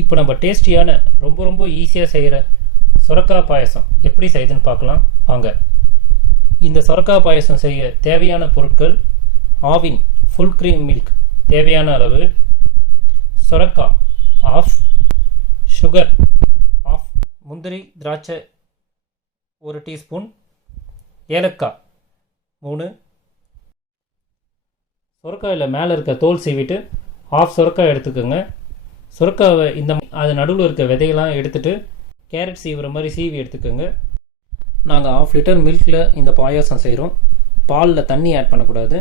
இப்போ நம்ம டேஸ்டியான ரொம்ப ஈஸியாக செய்கிற சொரக்காய் பாயசம் எப்படி செய்யுதுன்னு பார்க்கலாம் வாங்க. இந்த சொரக்காய் பாயசம் செய்ய தேவையான பொருட்கள்: ஆவின் ஃபுல் க்ரீம் மில்க் தேவையான அளவு, சொரக்காய் ஆஃப், சுகர் ஆஃப், முந்திரி திராட்சை 1 டீஸ்பூன், ஏலக்காய் 3. சொரக்காயில் மேலே இருக்க தோல் சீவிட்டு ஆஃப் சொரக்காய் எடுத்துக்கோங்க. சொரக்காவை அது நடுவில் இருக்க விதையெல்லாம் எடுத்துகிட்டு கேரட் சீவுற மாதிரி சீவி எடுத்துக்கோங்க. நாங்கள் 1/2 லிட்டர் மில்கில் இந்த பாயாசம் செய்கிறோம். பாலில் தண்ணி ஆட் பண்ணக்கூடாது.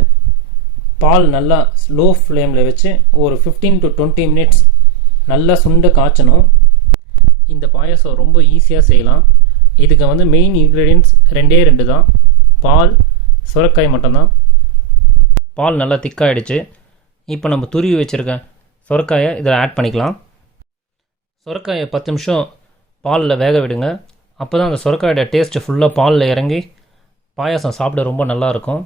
பால் நல்லா லோ ஃப்ளேமில் வச்சு ஒரு 15 to 20 மினிட்ஸ் நல்லா சுண்ட காய்ச்சணும். இந்த பாயாசம் ரொம்ப ஈஸியாக செய்யலாம். இதுக்கு மெயின் இன்க்ரீடியன்ட்ஸ் 2 தான். பால், சொரக்காய் மட்டும்தான். பால் நல்லா திக்காகிடுச்சு. இப்போ நம்ம துருவி வச்சுருக்க சொரக்காயை இதில் ஆட் பண்ணிக்கலாம். சொரக்காயை 10 நிமிஷம் பாலில் வேக விடுங்க. அப்போ தான் அந்த சொரக்காயோட டேஸ்ட்டு ஃபுல்லாக பாலில் இறங்கி பாயாசம் சாப்பிட ரொம்ப நல்லாயிருக்கும்.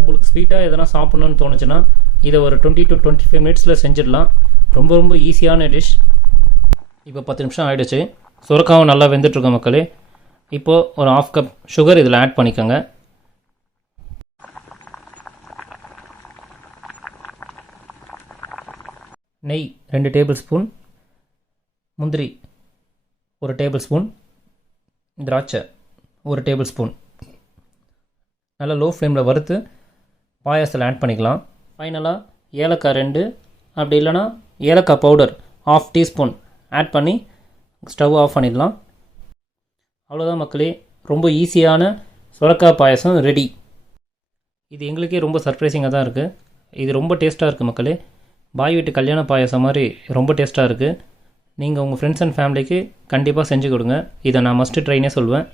உங்களுக்கு ஸ்வீட்டாக எதனா சாப்பிட்ணுன்னு தோணுச்சுன்னா இதை ஒரு 20 to 25 மினிட்ஸில் செஞ்சிடலாம். ரொம்ப ஈஸியான டிஷ். இப்போ 10 நிமிஷம் ஆகிடுச்சு. சொரக்காவும் நல்லா வெந்துட்டுருக்கோம் மக்களே. இப்போது ஒரு 1/2 கப் சுகர் இதில் ஆட் பண்ணிக்கோங்க. நெய் 2 டேபிள் ஸ்பூன், முந்திரி 1 டேபிள் ஸ்பூன், திராட்சை 1 டேபிள் ஸ்பூன் நல்லா லோ ஃப்ளேமில் வறுத்து பாயாசத்தில் ஆட் பண்ணிக்கலாம். ஃபைனலாக ஏலக்காய் 2, அப்படி இல்லைனா ஏலக்காய் பவுடர் 1/2 டீஸ்பூன் ஆட் பண்ணி ஸ்டவ் ஆஃப் பண்ணிடலாம். அவ்வளோதான் மக்களே, ரொம்ப ஈஸியான சொரக்காய் பாயாசம் ரெடி. இது எங்களுக்கே ரொம்ப சர்ப்ரைசிங்காக தான் இருக்குது. இது ரொம்ப டேஸ்ட்டாக இருக்குது மக்களே. பாய் வீட்டு கல்யாண பாயாசம் மாதிரி ரொம்ப டேஸ்ட்டாக இருக்குது. நீங்கள் உங்கள் ஃப்ரெண்ட்ஸ் அண்ட் ஃபேமிலிக்கு கண்டிப்பாக செஞ்சு கொடுங்க. இதை நான் மஸ்ட்டு ட்ரைனே சொல்வேன்.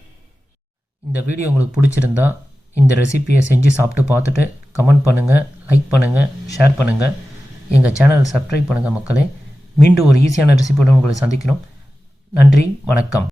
இந்த வீடியோ உங்களுக்கு பிடிச்சிருந்தா இந்த ரெசிபியை செஞ்சு சாப்பிட்டு பார்த்துட்டு கமெண்ட் பண்ணுங்கள், லைக் பண்ணுங்கள், ஷேர் பண்ணுங்கள். எங்கள் சேனலை சப்ஸ்கிரைப் பண்ணுங்கள் மக்களே. மீண்டும் ஒரு ஈஸியான ரெசிபியோடு உங்களை சந்திக்கிறோம். நன்றி, வணக்கம்.